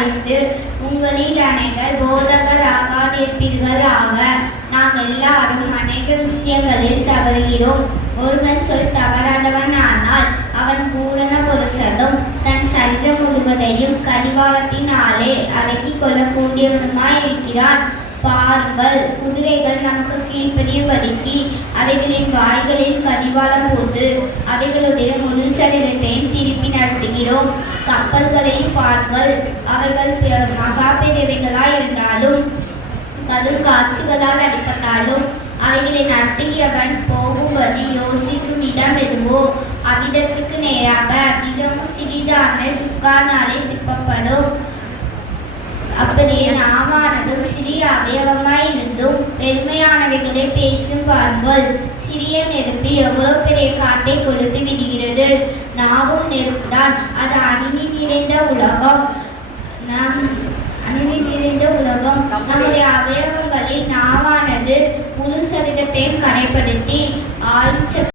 அறிந்து உங்களில் அனைவர் போதகராகாதிருப்பீர்களாக. நாம் எல்லாரும் அநேக விஷயங்களில் தவறுகிறோம். ஒருவன் சொல் தவறாதவன் ஆனால் அவன் பூரண புருஷனும் தன் சரீரம் முழுவதையும் கடிவாளத்தினாலே அடக்கிக் கொள்ளக்கூடியவனுமாயிருக்கிறான். பாருங்கள், குதிரைகள் நமக்கு கீழ்ப்படியும்படிக்கு அவைகளின் வாய்களில் கடிவாளம் போட்டு அவைகளுடைய முழு சரீரத்தையும் திருப்பி நடத்துகிறோம். கப்பல்களையும் பாருங்கள், அவைகள் மகா பெரியவைகளாய் இருந்தாலும் கடும் காட்சிகளால் அடிப்பட்டாலும் அவைகளை நடத்துகிறவன் போகும்படி யோசிக்கும் இடம் எதுவோ அவ்விடத்துக்கு நேராக மிகவும் சிறிதான சுக்கானாலே திருப்பப்படும். அப்படியே நாமானதும் சிறிய அவயவமாயிருந்தும் பெருமையானவைகளை பேசும். பாருங்கள், சிறிய நெருப்பு எவ்வளவு பெரிய காட்டை கொளுத்து விடுகிறது. நாவும் நெருப்புதான். அது அணினி நிறைந்த உலகம். நம்முடைய அவயவங்களில் நாவானது முழு சரீரத்தையும் கரைப்படுத்தி ஆயுள்